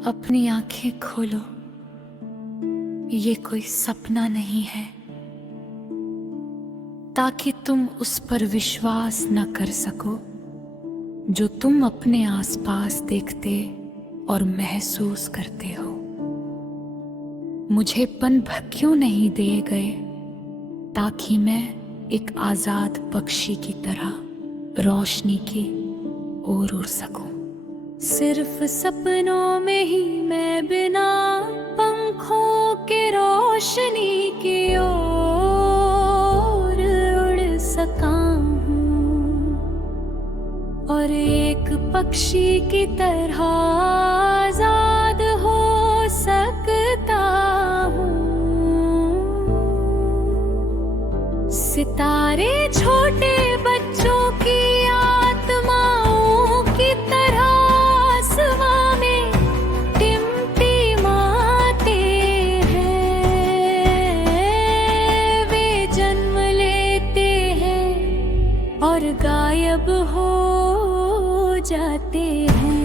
अपनी आंखें खोलो, ये कोई सपना नहीं है, ताकि तुम उस पर विश्वास न कर सको जो तुम अपने आसपास देखते और महसूस करते हो। मुझे पनप क्यों नहीं दिए गए, ताकि मैं एक आजाद पक्षी की तरह रोशनी की ओर उड़ सकूं। सिर्फ सपनों में ही मैं बिना पंखों के रोशनी की ओर उड़ सका हूँ, और एक पक्षी की तरह आजाद हो सकता हूँ। सितारे छोटे बच्चों की आत्माओं की तरह आसमां में टिमटिमाते हैं। वे जन्म लेते हैं और गायब हो जाते हैं।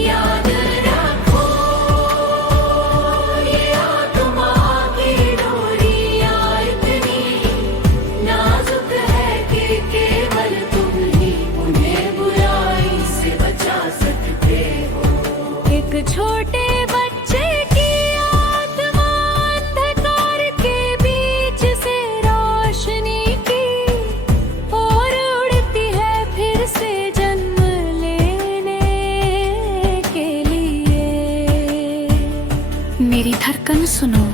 याद रखो, ये आत्मा की डोरियां इतनी नाजुक है कि केवल तुम ही उन्हें बुराई से बचा सकते हो। एक छोटे बच्चे की आत्मा अंधकार के बीच से रोशनी की ओर उड़ती है, फिर से जन्म लेने के लिए। मेरी धड़कन सुनो,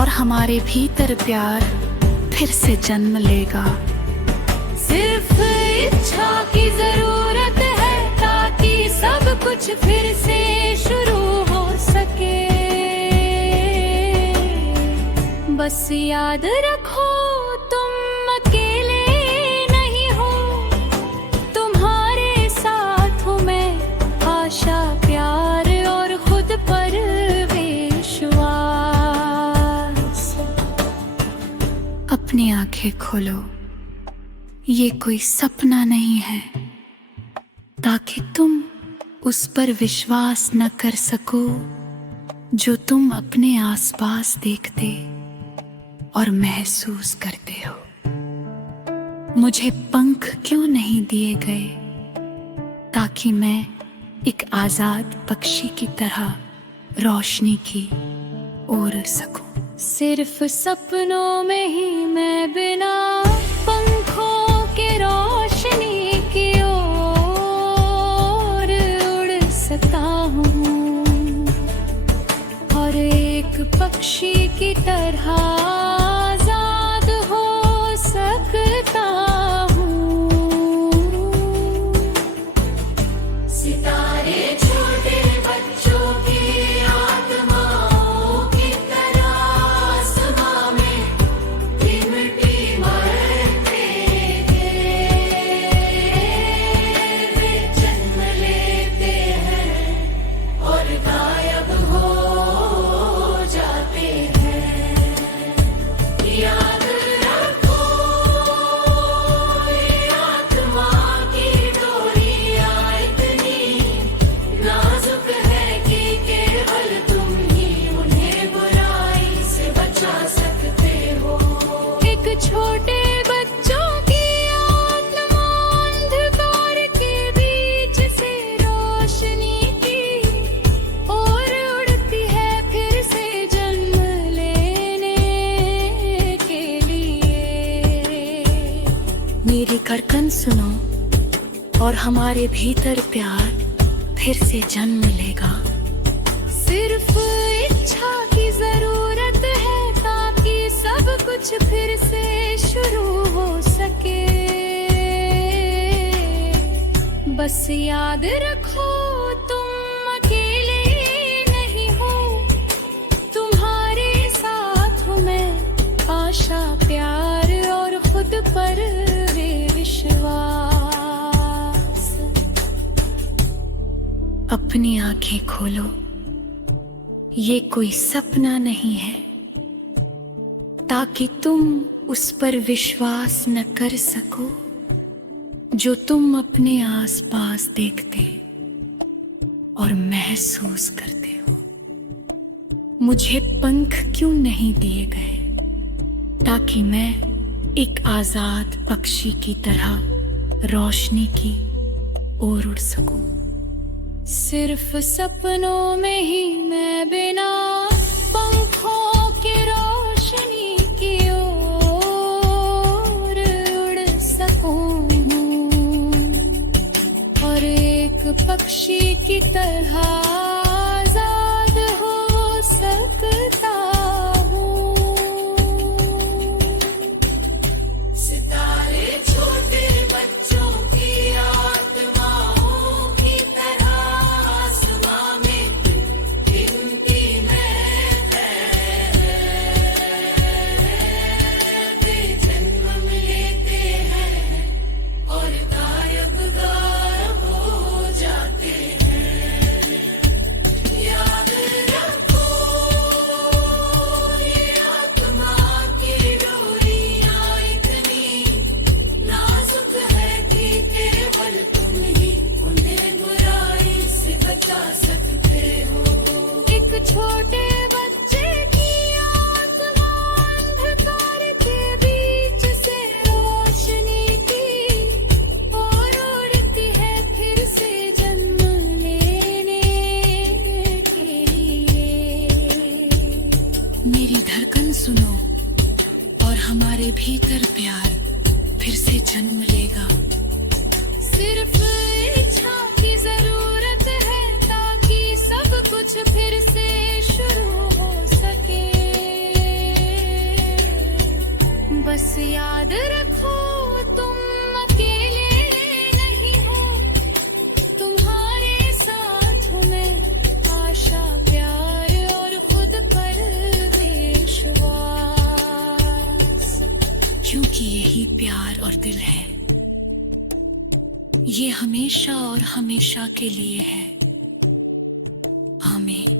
और हमारे भीतर प्यार फिर से जन्म लेगा। सिर्फ इच्छा की जरूरत है, ताकि सब कुछ फिर से शुरू हो सके। बस याद रखो, तुम अकेले नहीं हो, तुम्हारे साथ हूँ मैं। आशा, प्यार और खुद पर विश्वास। अपनी आंखें खोलो, ये कोई सपना नहीं है, ताकि तुम उस पर विश्वास न कर सको जो तुम अपने आसपास देखते और महसूस करते हो। मुझे पंख क्यों नहीं दिए गए, ताकि मैं एक आजाद पक्षी की तरह रोशनी की ओर उड़ सकूं। सिर्फ सपनों में ही मैं बिना पंखों के रोशनी की ओर उड़ सकता हूँ, और एक पक्षी की तरह आजाद हो सकता हूँ। सितारे छोटे बच्चों की आत्माओं की तरह आसमां में टिमटिमाते हैं। वे जन्म लेते हैं और गायब हो जाते हैं। याद रखो, ये आत्मा की डोरियां इतनी नाजुक है कि केवल तुम ही उन्हें बुराई से बचा सकते हो। एक छोटे बच्चों की आत्मा अंधकार के बीच से रोशनी की ओर उड़ती है, फिर से जन्म लेने के लिए। मेरी धड़कन सुनो, और हमारे भीतर प्यार फिर से जन्म लेगा। सिर्फ इच्छा की जरूरत है, ताकि सब कुछ फिर से शुरू हो सके। बस याद रखो, तुम अकेले नहीं हो, तुम्हारे साथ हूँ मैं। आशा, प्यार और खुद पर विश्वास। अपनी आंखें खोलो, ये कोई सपना नहीं है, ताकि तुम उस पर विश्वास न कर सको जो तुम अपने आसपास देखते और महसूस करते हो। मुझे पंख क्यों नहीं दिए गए ताकि मैं एक आजाद पक्षी की तरह रोशनी की ओर उड़ सकूं। सिर्फ सपनों में ही मैं बिना पंखों की रोशनी की ओर उड़ सकूं और एक पक्षी की तरह आजाद हो सकता हूँ। सितारे छोटे बच्चों की आत्माओं की तरह आसमां में गिनती में वे जन्म लेते हैं और गायब गायब हो जाते हैं। याद रखो ये आत्मा की डोरियां इतनी नाजुक है कि केवल तुम ही उन्हें बुराई से बचा सकते हो। एक छोटे बच्चे की आत्मा अंधकार के बीच से रोशनी की और उड़ती है फिर से जन्म लेने के लिए। मेरी धड़कन सुनो और हमारे भीतर प्यार फिर से जन्म लेगा। सिर्फ इच्छा की जरूरत है ताकि सब कुछ फिर से शुरू हो सके। बस याद रखो तुम अकेले नहीं हो, तुम्हारे साथ हूँ मैं। आशा प्यार और खुद पर विश्वास, क्योंकि यही प्यार और दिल है। ये हमेशा और हमेशा के लिए है। आमीन।